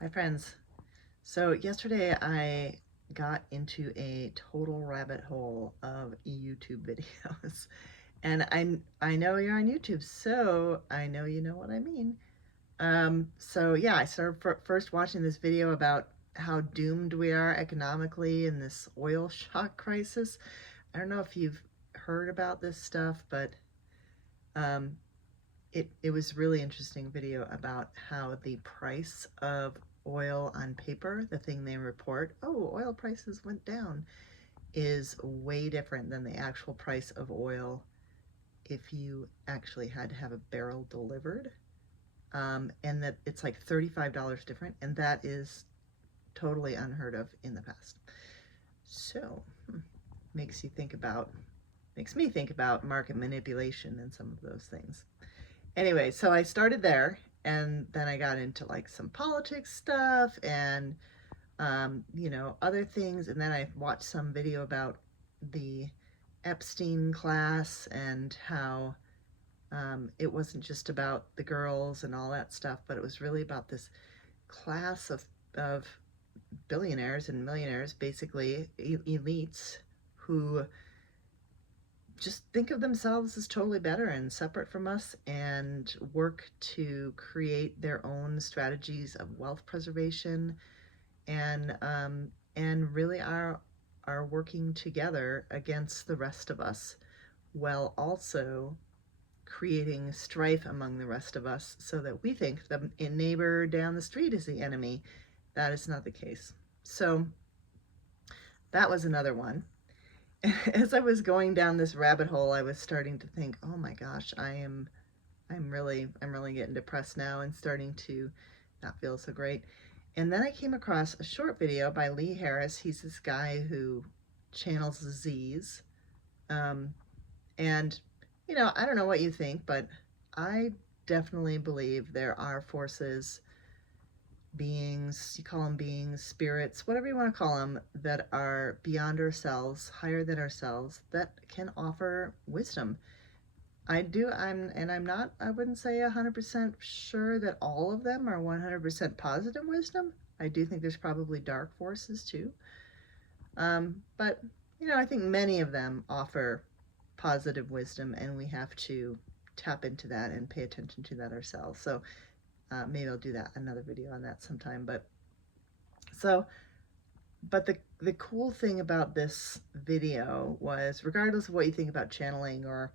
Hi friends. So yesterday I got into a total rabbit hole of YouTube videos. And I know you're on YouTube, so I know you know what I mean. So yeah, I started first watching this video about how doomed we are economically in this oil shock crisis. I don't know if you've heard about this stuff, but um, it was really interesting video about how the price of oil on paper, the thing they report, oh, oil prices went down, is way different than the actual price of oil if you actually had to have a barrel delivered. And that it's like $35 different, and that is totally unheard of in the past. So, makes you think about, makes me think about market manipulation and some of those things. Anyway, so I started there, and then I got into like some politics stuff and other things, and then I watched some video about the Epstein class and how it wasn't just about the girls and all that stuff, but it was really about this class of billionaires and millionaires, basically elites, who just think of themselves as totally better and separate from us and work to create their own strategies of wealth preservation and really are working together against the rest of us, while also creating strife among the rest of us so that we think the neighbor down the street is the enemy. That is not the case. So that was another one. As I was going down this rabbit hole, I was starting to think, oh my gosh, I'm really getting depressed now and starting to not feel so great. And then I came across a short video by Lee Harris. He's this guy who channels the Z's. And I don't know what you think, but I definitely believe there are forces, beings, you call them beings, spirits, whatever you want to call them, that are beyond ourselves, higher than ourselves, that can offer wisdom. I'm not, I wouldn't say 100% sure that all of them are 100% positive wisdom. I do think there's probably dark forces too. But I think many of them offer positive wisdom, and we have to tap into that and pay attention to that ourselves. So maybe I'll do that, another video on that sometime. So, but the cool thing about this video was, regardless of what you think about channeling or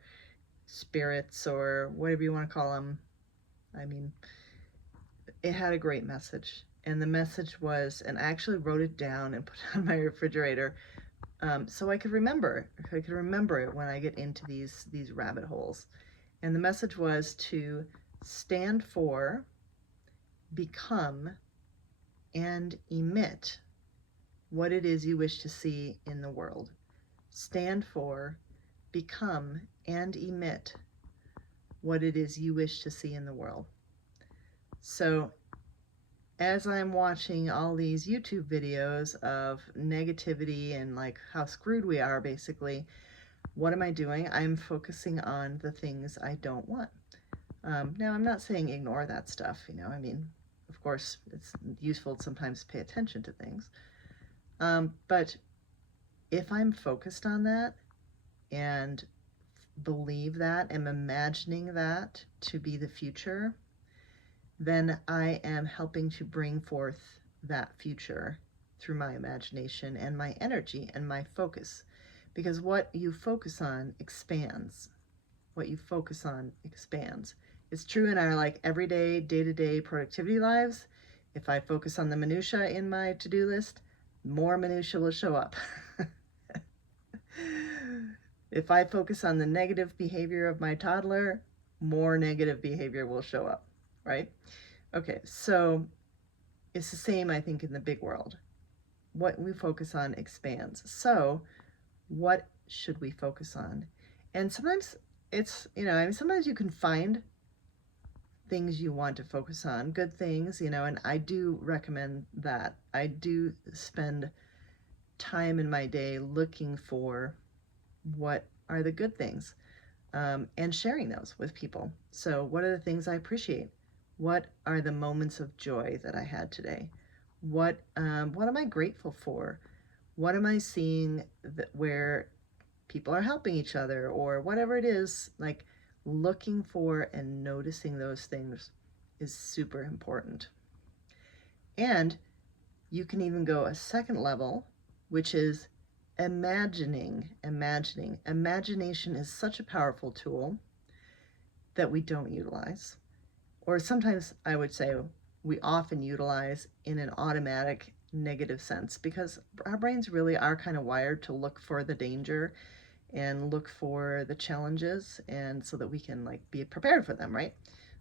spirits or whatever you want to call them, I mean, it had a great message. And the message was, and I actually wrote it down and put it on my refrigerator, so I could remember it. I could remember it when I get into these rabbit holes. And the message was to stand for, become, and emit what it is you wish to see in the world. Stand for, become, and emit what it is you wish to see in the world. So as I'm watching all these YouTube videos of negativity and like how screwed we are, basically, what am I doing? I'm focusing on the things I don't want. Now, I'm not saying ignore that stuff, I mean, of course, it's useful sometimes to pay attention to things. But if I'm focused on that and believe that, am imagining that to be the future, then I am helping to bring forth that future through my imagination and my energy and my focus. Because what you focus on expands. What you focus on expands. It's true in our like everyday, day-to-day productivity lives. If I focus on the minutia in my to-do list, more minutia will show up. If I focus on the negative behavior of my toddler, more negative behavior will show up, right? Okay, so it's the same, I think, in the big world. What we focus on expands. So what should we focus on? And sometimes it's, I mean, sometimes you can find things you want to focus on, good things, and I do recommend that. I do spend time in my day looking for what are the good things, and sharing those with people. So what are the things I appreciate? What are the moments of joy that I had today? What am I grateful for? What am I seeing where people are helping each other, or whatever it is? Like, looking for and noticing those things is super important. And you can even go a second level, which is imagining. Imagination is such a powerful tool that we don't utilize, or sometimes I would say we often utilize in an automatic negative sense, because our brains really are kind of wired to look for the danger and look for the challenges, and so that we can like be prepared for them, right?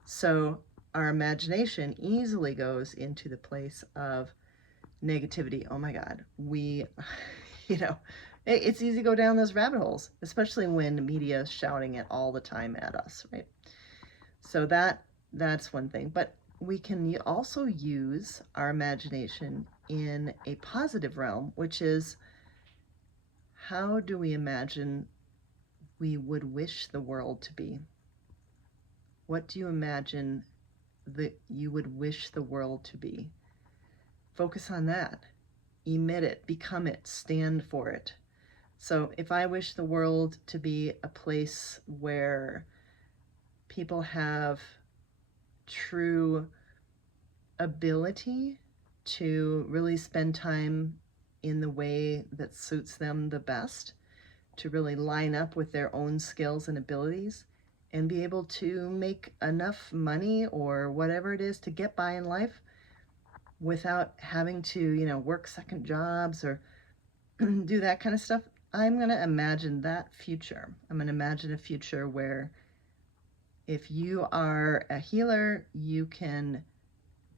So our imagination easily goes into the place of negativity. Oh my God, you know, it's easy to go down those rabbit holes, especially when the media is shouting it all the time at us, right? So that's one thing. But we can also use our imagination in a positive realm, which is, how do we imagine we would wish the world to be? What do you imagine that you would wish the world to be? Focus on that. Emit it, become it, stand for it. So if I wish the world to be a place where people have true ability to really spend time in the way that suits them the best, to really line up with their own skills and abilities, and be able to make enough money or whatever it is to get by in life without having to, work second jobs or do that kind of stuff. I'm going to imagine that future. I'm going to imagine a future where if you are a healer, you can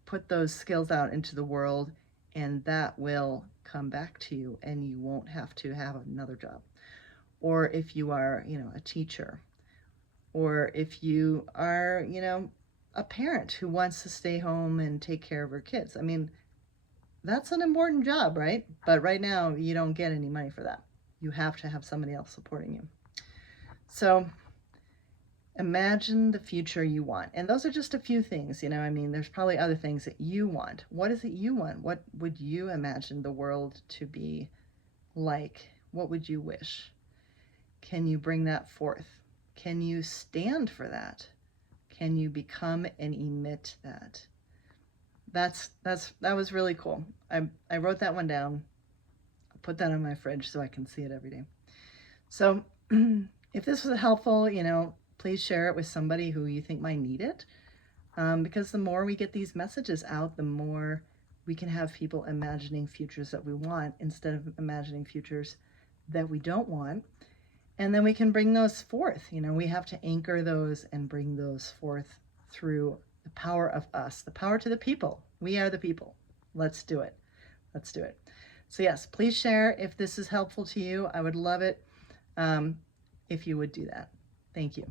put those skills out into the world, and that will come back to you, and you won't have to have another job. Or if you are, a teacher, or if you are, a parent who wants to stay home and take care of her kids. I mean, that's an important job, right? But right now, you don't get any money for that. You have to have somebody else supporting you. So imagine the future you want. And those are just a few things, there's probably other things that you want. What is it you want? What would you imagine the world to be like? What would you wish? Can you bring that forth? Can you stand for that? Can you become and emit that? That was really cool. I wrote that one down. I put that on my fridge so I can see it every day. So if this was helpful, please share it with somebody who you think might need it. Because the more we get these messages out, the more we can have people imagining futures that we want instead of imagining futures that we don't want. And then we can bring those forth. We have to anchor those and bring those forth through the power of us, the power to the people. We are the people. Let's do it. Let's do it. So yes, please share if this is helpful to you. I would love it if you would do that. Thank you.